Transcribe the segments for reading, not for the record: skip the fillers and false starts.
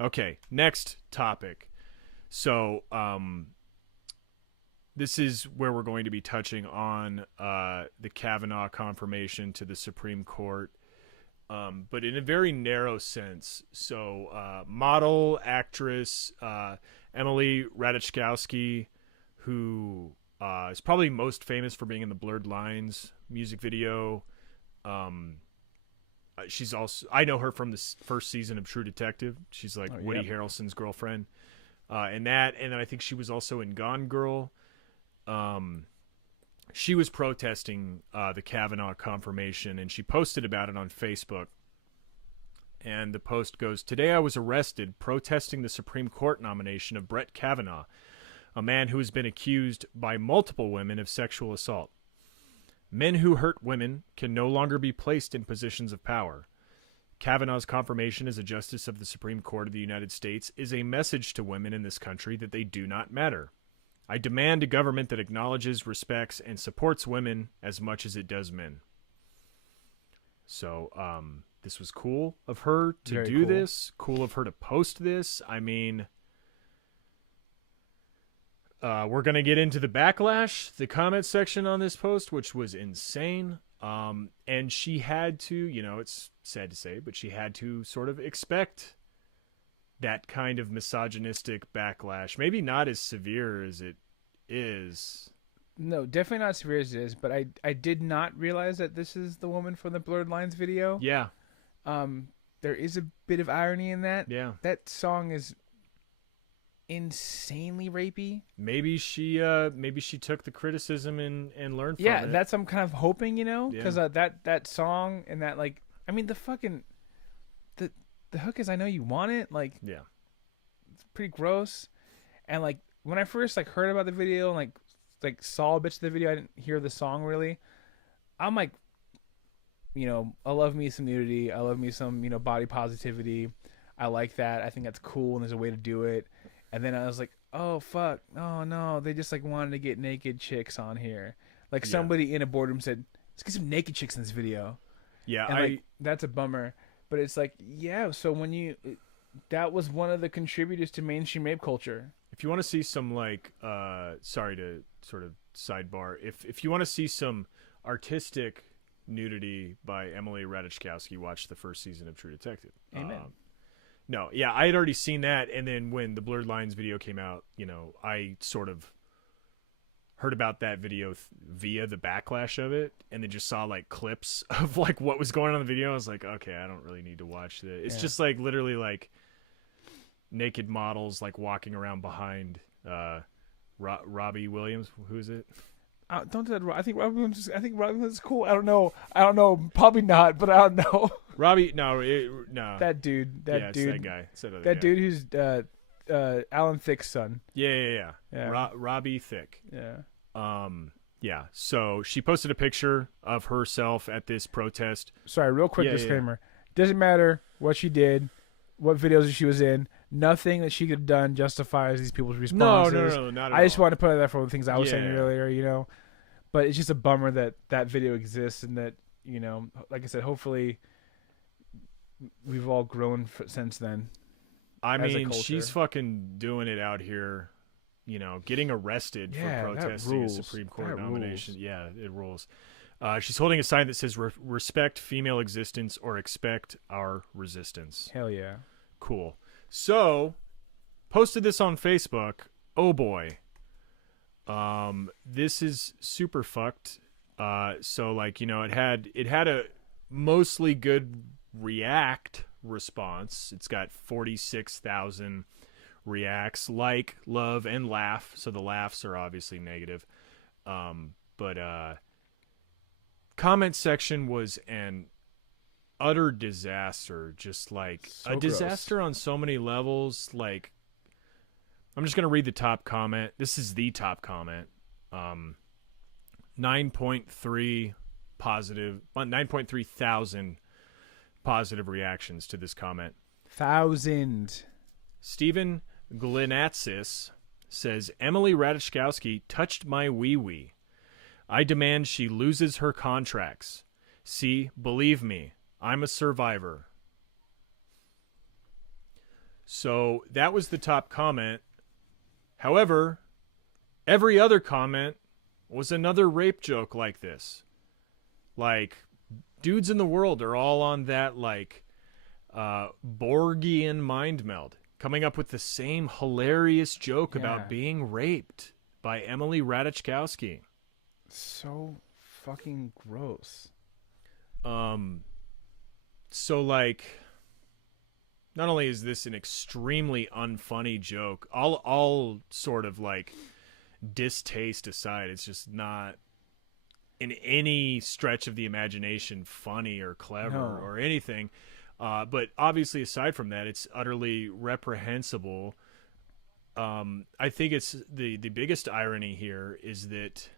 Okay, next topic. So, this is where we're going to be touching on the Kavanaugh confirmation to the Supreme Court, but in a very narrow sense. So, model, actress Emily Ratajkowski, who is probably most famous for being in the Blurred Lines music video. She's also, I know her from the first season of True Detective. She's like Woody Harrelson's girlfriend. And then I think she was also in Gone Girl. She was protesting the Kavanaugh confirmation, and she posted about it on Facebook. And the post goes, "Today I was arrested protesting the Supreme Court nomination of Brett Kavanaugh, a man who has been accused by multiple women of sexual assault. Men who hurt women can no longer be placed in positions of power. Kavanaugh's confirmation as a justice of the Supreme Court of the United States is a message to women in this country that they do not matter. I demand a government that acknowledges, respects, and supports women as much as it does men." So, this was cool of her to Very do cool. this. Cool of her to post this. I mean, we're going to get into the backlash, the comment section on this post, which was insane. And she had to, it's sad to say, but she had to sort of expect that kind of misogynistic backlash. Maybe not as severe as it is. No, definitely not severe as it is, but I did not realize that this is the woman from the Blurred Lines video. Yeah. There is a bit of irony in that. Yeah. That song is insanely rapey. Maybe she took the criticism and learned from it. Yeah, that's I'm kind of hoping, because Yeah. that song and that the fucking the hook is "I know you want it," Yeah. it's pretty gross. And when I first heard about the video and saw bits of the video, I didn't hear the song really. I'm like, I love me some nudity. I love me some body positivity. I like that. I think that's cool, and there's a way to do it. And then I was like, oh fuck, oh no, they just wanted to get naked chicks on here. Somebody in a boardroom said, "Let's get some naked chicks in this video." Yeah, And that's a bummer. But it's so that was one of the contributors to mainstream rape culture. if you want to see some sorry to sort of sidebar, if you want to see some artistic nudity by Emily Ratajkowski, watch the first season of True Detective. Amen. No, yeah, I had already seen that, and then when the Blurred Lines video came out, I sort of heard about that video via the backlash of it, and then just saw clips of what was going on in the video. I was like, okay, I don't really need to watch this. It's just literally naked models walking around behind Robbie Williams. Who is it? Don't do that. I think Robbie Williams is cool. I don't know. Probably not, but I don't know. Robbie? No. That dude. It's that guy. It's that other That guy. dude who's Alan Thicke's son. Yeah. Yeah. Robbie Thicke. Yeah. Yeah. So she posted a picture of herself at this protest. Sorry, real quick disclaimer. Doesn't matter what she did, what videos she was in. Nothing that she could have done justifies these people's responses. No, not at all. I just want to put it there for the things I was saying Yeah. earlier, But it's just a bummer that video exists and that, like I said, hopefully we've all grown since then. I as a mean, culture. she's fucking doing it out here, getting arrested for protesting a Supreme Court nomination. Yeah, it rules. She's holding a sign that says respect female existence or expect our resistance. Hell yeah. Cool. So, posted this on Facebook. Oh boy. This is super fucked. So it had a mostly good React response. It's got 46,000 reacts, love, and laugh. So the laughs are obviously negative. But comment section was an utter disaster. Just a disaster on so many levels. I'm just going to read the top comment. This is the top comment. 9.3 thousand positive reactions to this comment. 1,000. Stephen Glenatsis says, Emily Ratajkowski touched my wee-wee. I demand she loses her contracts. See, believe me, I'm a survivor. So that was the top comment. However, every other comment was another rape joke like this. Like, dudes in the world are all on that, like, Borgian mind meld, coming up with the same hilarious joke about being raped by Emily Ratajkowski. So fucking gross. So, like, not only is this an extremely unfunny joke, all sort of, like, distaste aside, it's just not in any stretch of the imagination funny or clever or anything. But obviously, aside from that, it's utterly reprehensible. I think it's the biggest irony here is that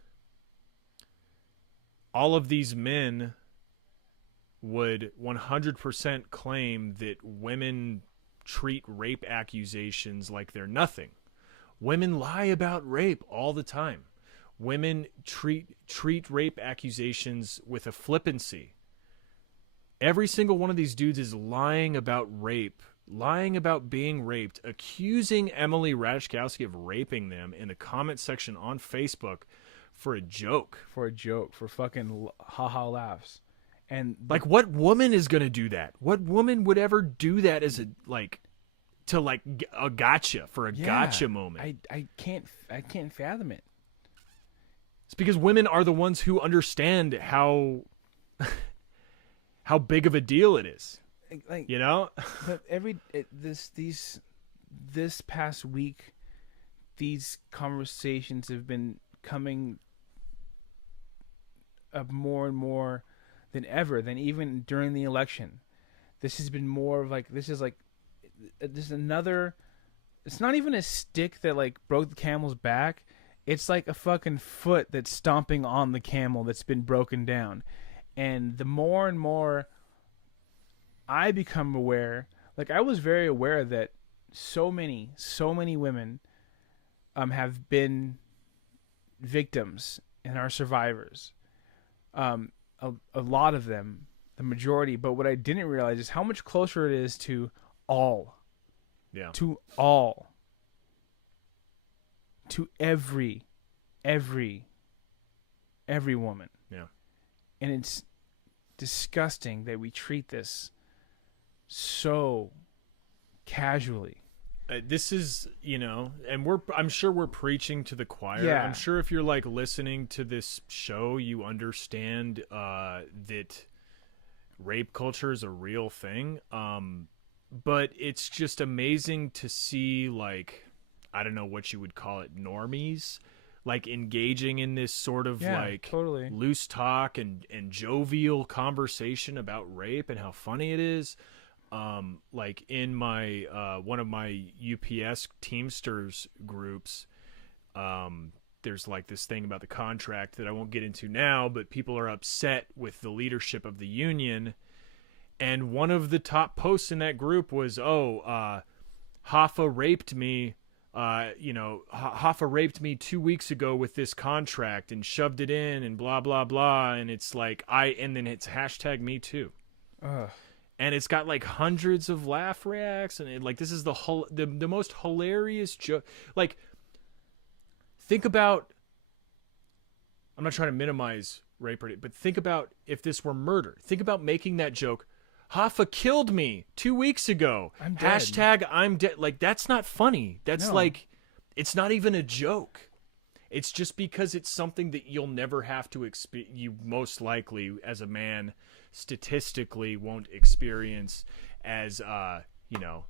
all of these men would 100% claim that women treat rape accusations like they're nothing. Women lie about rape all the time. Women treat rape accusations with a flippancy. Every single one of these dudes is lying about rape, lying about being raped, accusing Emily Ratajkowski of raping them in the comment section on Facebook for a joke. For fucking haha laughs. And like, what woman is going to do that? What woman would ever do that as a, like, to, like, a gotcha, for a gotcha moment? I can't fathom it. It's because women are the ones who understand how big of a deal it is. Like, you know? But this past week, these conversations have been coming up more and more than ever, than even during the election. This has been more of like, this is another, it's not even a stick that, like, broke the camel's back. It's like a fucking foot that's stomping on the camel that's been broken down. And the more and more I become aware, like, I was very aware that so many women have been victims and are survivors. A lot of them, the majority. But what I didn't realize is how much closer it is to all. Yeah. To all. To every woman. Yeah. And it's disgusting that we treat this so casually. This is, you know, and I'm sure we're preaching to the choir. Yeah. I'm sure if you're, like, listening to this show, you understand that rape culture is a real thing. But it's just amazing to see, like, I don't know what you would call it, normies, like, engaging in this sort of, like, totally loose talk and jovial conversation about rape and how funny it is. Like, in my one of my UPS Teamsters groups, there's, like, this thing about the contract that I won't get into now, but people are upset with the leadership of the union. And one of the top posts in that group was, Hoffa raped me. Hoffa raped me 2 weeks ago with this contract and shoved it in and blah, blah, blah. And it's like, and then it's hashtag me too. Ugh. And it's got, like, hundreds of laugh reacts. And like, this is the most hilarious joke. Like, think about, I'm not trying to minimize rape, but think about if this were murder. Think about making that joke. Hoffa killed me 2 weeks ago. I'm dead. Hashtag I'm dead. Like, that's not funny. That's like, it's not even a joke. It's just because it's something that you'll never have to experience. You most likely, as a man, statistically won't experience as,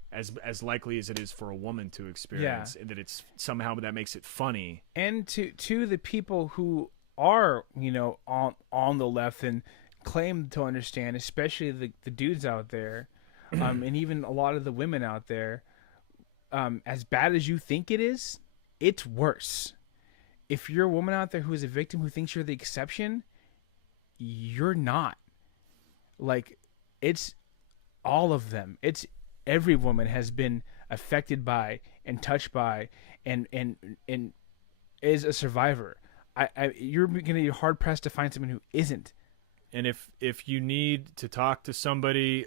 as likely as it is for a woman to experience. And that it's somehow that makes it funny. And to the people who are, on the left and claim to understand, especially the dudes out there, and even a lot of the women out there, as bad as you think it is, it's worse. If you're a woman out there who is a victim who thinks you're the exception, you're not. Like, it's all of them. It's every woman has been affected by and touched by and is a survivor. You're going to be hard pressed to find someone who isn't. And if you need to talk to somebody,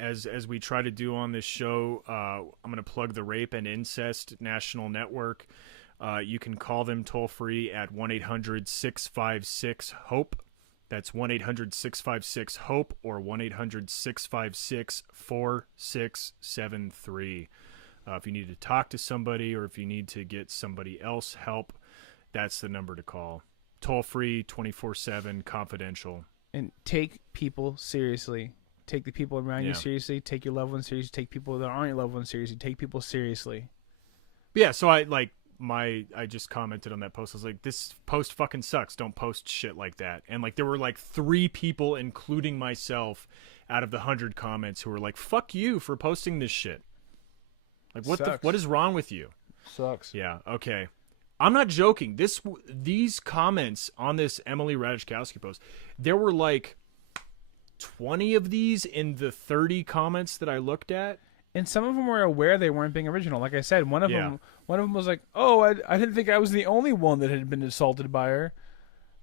as we try to do on this show, I'm going to plug the Rape and Incest National Network. You can call them toll free at 1-800-656-HOPE. That's 1-800-656-HOPE or 1-800-656-4673. If you need to talk to somebody or if you need to get somebody else help, that's the number to call. Toll free, 24/7, confidential. And take people seriously. Take the people around you seriously. Take your loved ones seriously. Take people that aren't your loved ones seriously. Take people seriously. Yeah, so I just commented on that post. I was like, this post fucking sucks. Don't post shit like that. And like there were like 3 people, including myself, out of the 100 comments who were like, fuck you for posting this shit. Like what is wrong with you? Sucks. Yeah, okay. I'm not joking. These comments on this Emily Ratajkowski post, there were like 20 of these in the 30 comments that I looked at. And some of them were aware they weren't being original. Like I said, one of them was like, "Oh, I didn't think I was the only one that had been assaulted by her."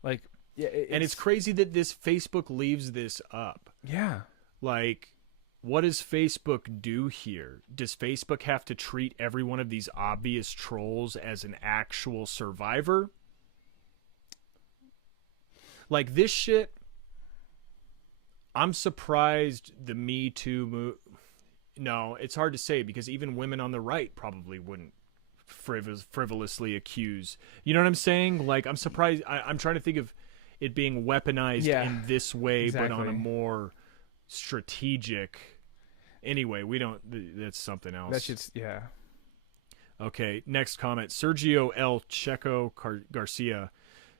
Like, yeah, and it's crazy that this Facebook leaves this up. Yeah. Like, what does Facebook do here? Does Facebook have to treat every one of these obvious trolls as an actual survivor? Like this shit, I'm surprised the Me Too movement. No, it's hard to say because even women on the right probably wouldn't frivolously accuse. You know what I'm saying? Like, I'm surprised. I'm trying to think of it being weaponized in this way, but on a more strategic. Anyway, we don't. That's something else. That's just Okay, next comment. Sergio L. Checo Garcia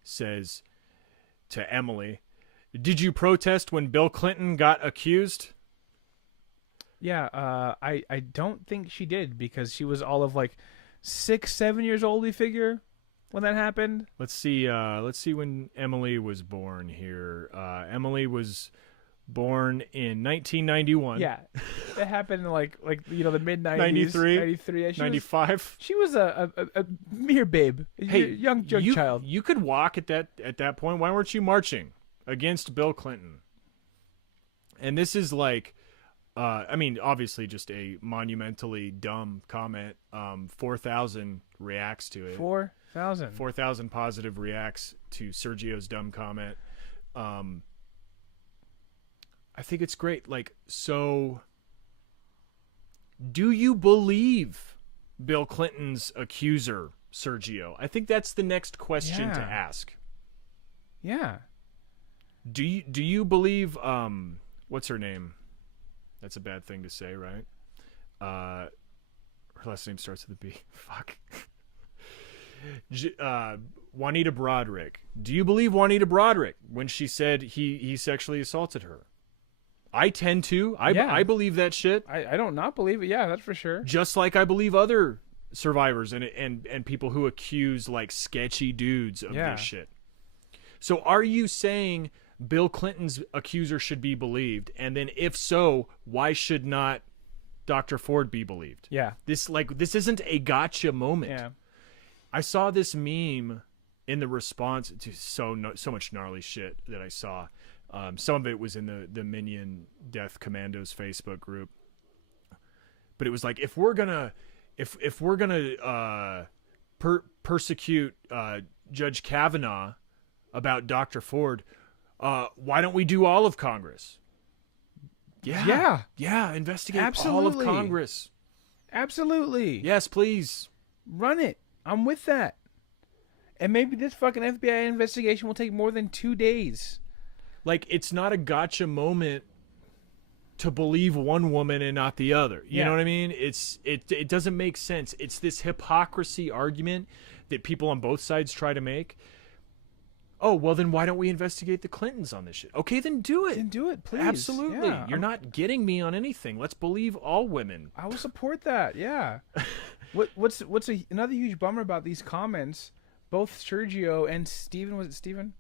says to Emily, "Did you protest when Bill Clinton got accused?" Yeah, I don't think she did because she was all of like 6-7 years old. We figure when that happened. Let's see when Emily was born here. Emily was born in 1991. Yeah, that happened in like the mid 90s, 93, 95. She was a mere babe, young child. You could walk at that point. Why weren't you marching against Bill Clinton? And this is like. I mean, obviously, just a monumentally dumb comment. 4,000 reacts to it. 4,000. 4,000 positive reacts to Sergio's dumb comment. I think it's great. Like, so, do you believe Bill Clinton's accuser, Sergio? I think that's the next question to ask. Yeah. Do you believe? What's her name? That's a bad thing to say, right? Her last name starts with a B. Fuck. Juanita Broaddrick. Do you believe Juanita Broaddrick when she said he sexually assaulted her? I tend to. I believe that shit. I don't not believe it. Yeah, that's for sure. Just like I believe other survivors and people who accuse like sketchy dudes of this shit. So are you saying Bill Clinton's accuser should be believed? And then if so, why should not Dr. Ford be believed? Yeah. This isn't a gotcha moment. Yeah. I saw this meme in the response to so much gnarly shit that I saw. Some of it was in the Minion Death Commandos Facebook group. But it was like, if we're gonna persecute Judge Kavanaugh about Dr. Ford, why don't we do all of Congress? Yeah. Investigate all of Congress. Absolutely. Yes, please. Run it. I'm with that. And maybe this fucking FBI investigation will take more than 2 days. Like, it's not a gotcha moment to believe one woman and not the other. You know what I mean? It doesn't make sense. It's this hypocrisy argument that people on both sides try to make. Oh, well, then why don't we investigate the Clintons on this shit? Okay, then do it. Then do it, please. Absolutely. Yeah, You're not getting me on anything. Let's believe all women. I will support that, yeah. What's another huge bummer about these comments, both Sergio and Steven, was it Steven?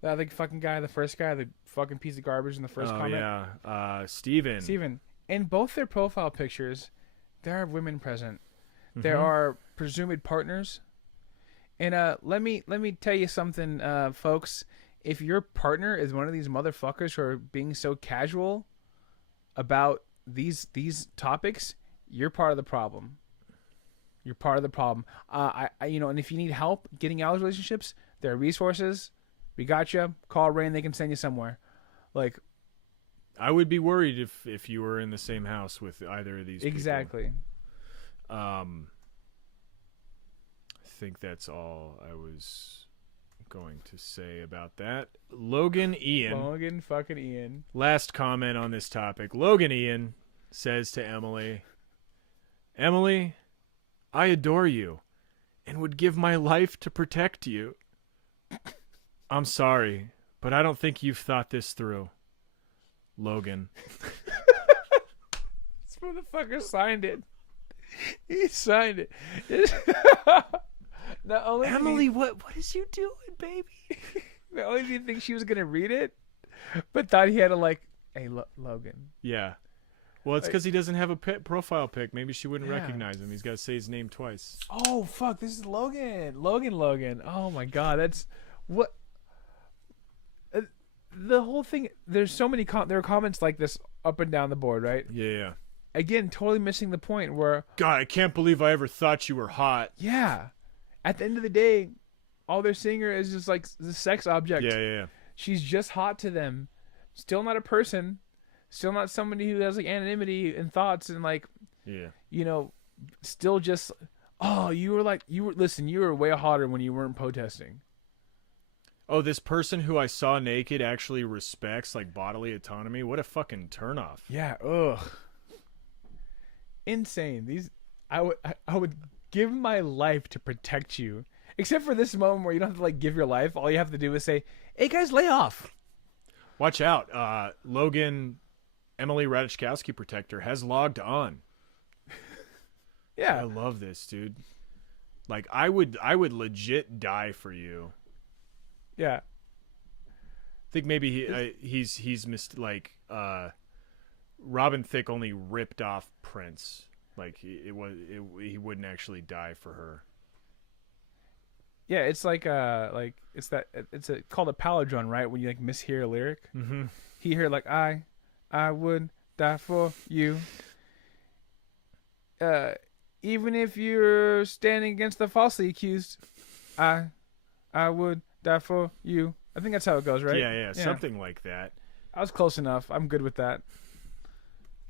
The other fucking guy, the first guy, the fucking piece of garbage in the first comment? Yeah, Steven. In both their profile pictures, there are women present. Mm-hmm. There are presumed partners. And let me tell you something, folks. If your partner is one of these motherfuckers who are being so casual about these topics, you're part of the problem. You're part of the problem. And if you need help getting out of relationships, there are resources. We got you. Call Rain. They can send you somewhere. Like, I would be worried if you were in the same house with either of these exactly. people. I think that's all I was going to say about that. Logan fucking Ian. Last comment on this topic. Logan Ian says to Emily, Emily, I adore you and would give my life to protect you. I'm sorry, but I don't think you've thought this through. Logan. This motherfucker signed it. He signed it. Not only Emily, what is you doing, baby? The only didn't think she was gonna read it, but thought he had to hey, Logan. Yeah. Well, it's because he doesn't have a profile pic. Maybe she wouldn't recognize him. He's got to say his name twice. Oh fuck! This is Logan. Logan. Oh my god, that's what. The whole thing. There's so many. There are comments like this up and down the board, right? Yeah. Again, totally missing the point. Where God, I can't believe I ever thought you were hot. Yeah. At the end of the day, all they're seeing her is just like the sex object. Yeah. She's just hot to them. Still not a person. Still not somebody who has like anonymity and thoughts and still just, you were way hotter when you weren't protesting. Oh, this person who I saw naked actually respects like bodily autonomy. What a fucking turnoff. Yeah. Ugh. Insane. I would give my life to protect you. Except for this moment where you don't have to give your life. All you have to do is say, hey guys, lay off. Watch out. Logan, Emily Ratajkowski protector has logged on. Yeah. I love this, dude. Like I would legit die for you. Yeah. I think maybe he's missed Robin Thicke only ripped off Prince. Like he wouldn't actually die for her. Yeah, it's called a palindrome, right? When you mishear a lyric. Mm-hmm. He heard I would die for you. Even if you're standing against the falsely accused, I would die for you. I think that's how it goes, right? Yeah, something like that. I was close enough. I'm good with that.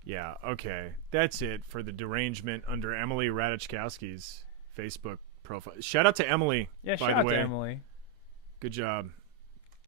Yeah, okay. That's it for the derangement under Emily Ratajkowski's Facebook profile. Shout out to Emily, Yeah, by shout the out way. to Emily. Good job.